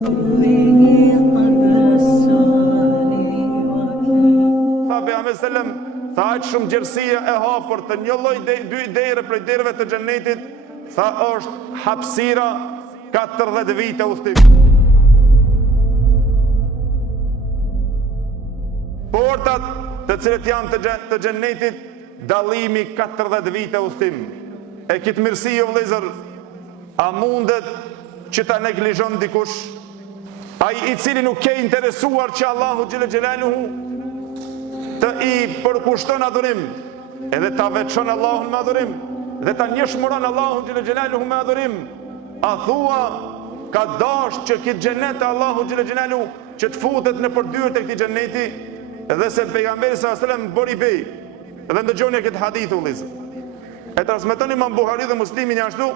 Tha pejgamberi selam, tha aq shumë gjerësia e hapur të një lloj dy dere prej derëve të xhenetit, tha është hapësira 40 vite udhtim. Portat të cilët janë të xhenetit, dallimi 40 vite udhtim. E kitë mirësi o vëllezër, a mundet që ta neglizhon dikush? Ai i cili nuk ke interesuar që Allahu xhelle xhelaluhu të i përkushton adhurim, edhe ta veçon Allahun me adhurim, dhe ta njëshmuron Allahun xhelle xhelaluhu me adhurim, a thua ka dash që këtë xhenet Allahu xhelle xhelaluhu që të futet në përdyert e këtij xheneti, edhe se pejgamberi sallallahu alajhi wasallam bëri bej. Edhe ndëgjoni këtë hadith ulëz. E transmeton Imam Buhari dhe Muslimi ashtu,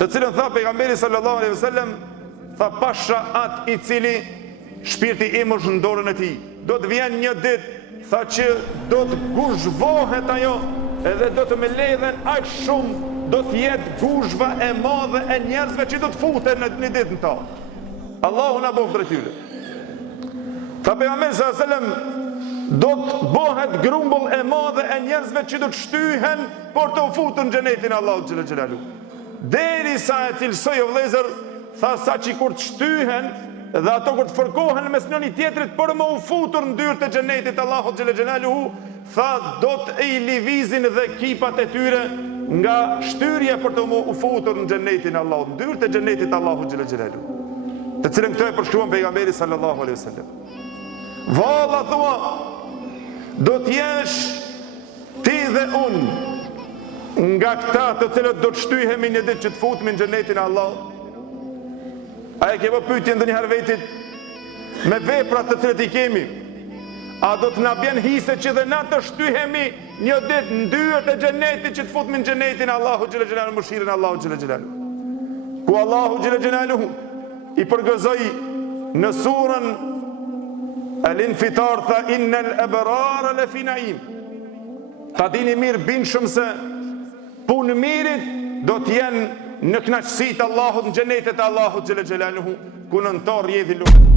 të cilën tha pejgamberi sallallahu alaihi wasallam, tha pasha atë i cili shpirti im është në dorën e tij. Do të vjen një ditë, tha që do të guzhvohet ajo, edhe do të më ledhen aq shumë, do të jetë guzhva e madhe e njerëzve që do të futen në një ditë në ta. Allahu na bëf drejt tyre. Tha pejgamberi sallallahu alaihi wasallam, do të bëhet grumbull e madhe e njerëzve që do të shtyhen por të u futur në xhenetin e Allahut xhelle xhelalu. Derisa e cilësoi o vëllezër, tha sa që kur të shtyhen dhe ato kur të fërkohen mes njëri tjetrit për më u futur në dyert e xhenetit Allahut xhelle xhelaluhu, tha do të i lëvizin dhe kipat e tyre nga shtyrje për të më u futur në xhenetin e Allahut, në dyert e xhenetit Allahut xhelle xhelaluhu, të cilën këto e përshkruan pejgamberi sallallahu alaihi wasallam. Valla thua, do t'jesh ti dhe unë nga këta të cilët do të shtyhemi një ditë që të futemi në xhenetin e Allahut. A e ke pyetje ndonjëherë vetit me veprat të cilët i kemi, a do të na bjen hise që dhe na të shtyhemi një ditë në dyert e xhenetit që të futemi në xhenetin e Allahut xhelle xhelalu, mëshirën e Allahut xhelle xhelalu, ku Allahu xhelle xhelalu i përgëzoi në surën Al-Infitar, tha innal abrara lafi naim. Ta dini mirë bindshëm se punë mirit do të jenë në kënaqësitë Allahut në xhenetet e Allahut xhelle xhelaluhu, ku nëntor rrjedhin lumë.